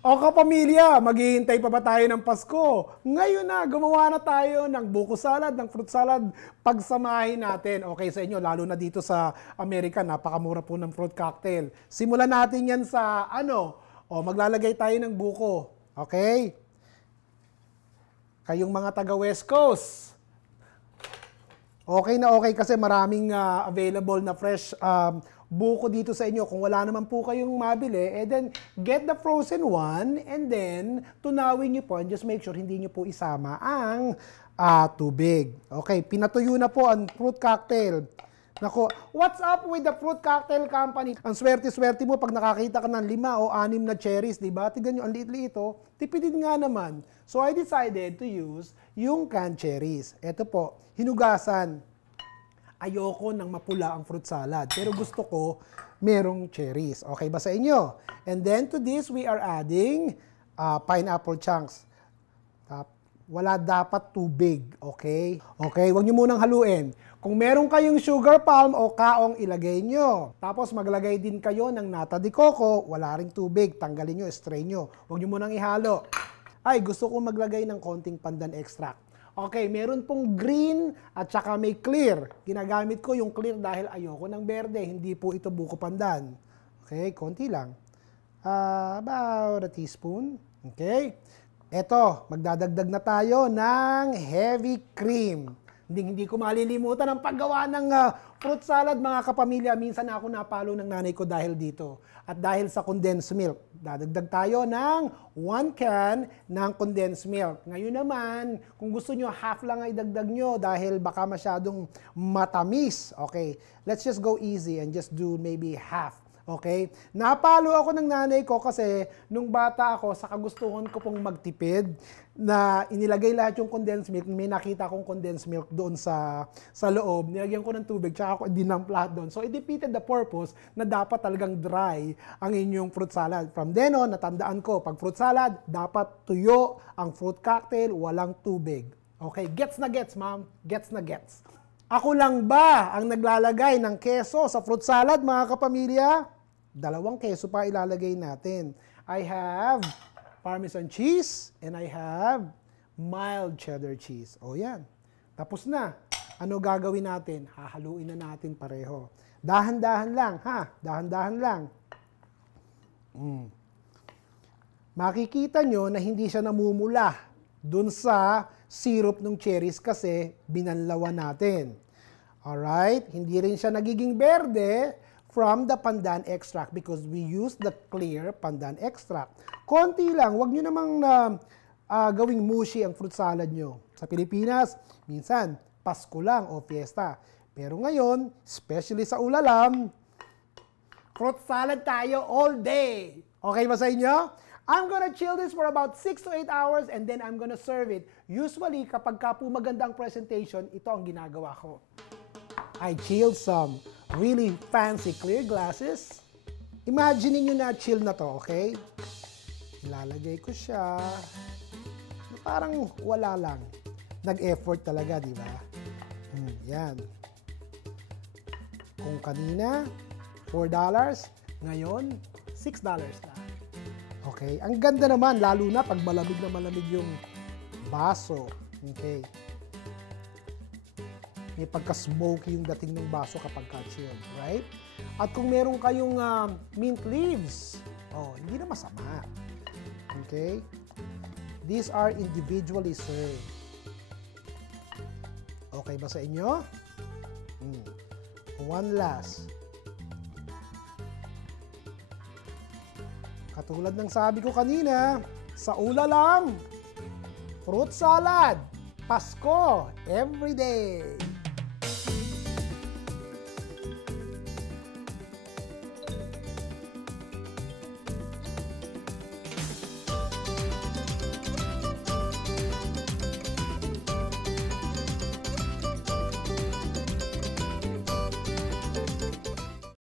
O kapamilya, maghihintay pa ba tayo ng Pasko? Ngayon na, gumawa na tayo ng buko salad, ng fruit salad, pagsamahin natin. Okay sa inyo, lalo na dito sa Amerika, napakamura po ng fruit cocktail. Simulan natin yan sa maglalagay tayo ng buko. Okay? Kayong mga taga West Coast, okay na okay kasi maraming available na fresh buko dito sa inyo. Kung wala naman po kayong mabili, then get the frozen one and then tunawin nyo po and just make sure hindi nyo po isama ang tubig. Okay, pinatuyo na po ang fruit cocktail. Nako, what's up with the fruit cocktail company? Ang swerte-swerte mo pag nakakita ka ng 5 o 6 na cherries, di ba? Tignan nyo, ang liit-liit ito. Tipidin nga naman. So I decided to use yung canned cherries. Ito po, hinugasan. Ayoko ng mapula ang fruit salad. Pero gusto ko merong cherries. Okay ba sa inyo? And then to this, we are adding pineapple chunks. Wala dapat tubig. Okay? Okay, huwag nyo munang haluin. Kung meron kayong sugar palm o kaong, ilagay nyo. Tapos maglagay din kayo ng nata de coco. Wala ring tubig. Tanggalin nyo, strain nyo. Huwag nyo munang ihalo. Ay, gusto ko maglagay ng konting pandan extract. Okay, meron pong green at saka may clear. Ginagamit ko yung clear dahil ayoko ng berde. Hindi po ito buko pandan. Okay, konti lang. About a teaspoon. Okay. Eto, magdadagdag na tayo ng heavy cream. Hindi ko malilimutan ang paggawa ng fruit salad, mga kapamilya. Minsan ako napalo ng nanay ko dahil dito. At dahil sa condensed milk, dadagdag tayo ng 1 can ng condensed milk. Ngayon naman, kung gusto nyo, half lang ay dagdag nyo dahil baka masyadong matamis. Okay, let's just go easy and just do maybe half. Okay? Napalo ako ng nanay ko kasi nung bata ako, sa kagustuhan ko pong magtipid, na inilagay lahat yung condensed milk. May nakita akong condensed milk doon sa loob. Nilagyan ko ng tubig, tsaka ako dinamplat doon. So, it defeated the purpose na dapat talagang dry ang inyong fruit salad. From then on, natandaan ko, pag fruit salad, dapat tuyo ang fruit cocktail, walang tubig. Okay? Gets na gets, ma'am. Gets na gets. Ako lang ba ang naglalagay ng keso sa fruit salad, mga kapamilya? 2 keso pa ilalagay natin. I have Parmesan cheese and I have mild cheddar cheese. O yan. Tapos na. Ano gagawin natin? Hahaluin na natin pareho. Dahan-dahan lang, ha? Dahan-dahan lang. Makikita nyo na hindi siya namumula dun sa syrup ng cherries kasi binanlawan natin. Alright? Hindi rin siya nagiging berde from the pandan extract because we use the clear pandan extract. Konti lang, wag nyo namang gawing mushy ang fruit salad nyo. Sa Pilipinas, minsan, Pasko lang o fiesta. Pero ngayon, especially sa ulalam, fruit salad tayo all day. Okay ba sa inyo? I'm gonna chill this for about 6 to 8 hours and then I'm gonna serve it. Usually, kapag po maganda ang presentation, ito ang ginagawa ko. I chilled some really fancy clear glasses. Imagine nyo na chill na to, okay? Ilalagay ko siya. Parang wala lang. Nag-effort talaga, di ba? Yan. Kung kanina, $4, ngayon, $6 na. Okay? Ang ganda naman, lalo na pag malamig na malamig yung baso. Okay? May pagka-smoky yung dating ng baso kapag ka-chilled, right? At kung meron kayong mint leaves, hindi na masama. Okay? These are individually served. Okay ba sa inyo? One last. Katulad ng sabi ko kanina, sa ulalam, fruit salad, Pasko, every day.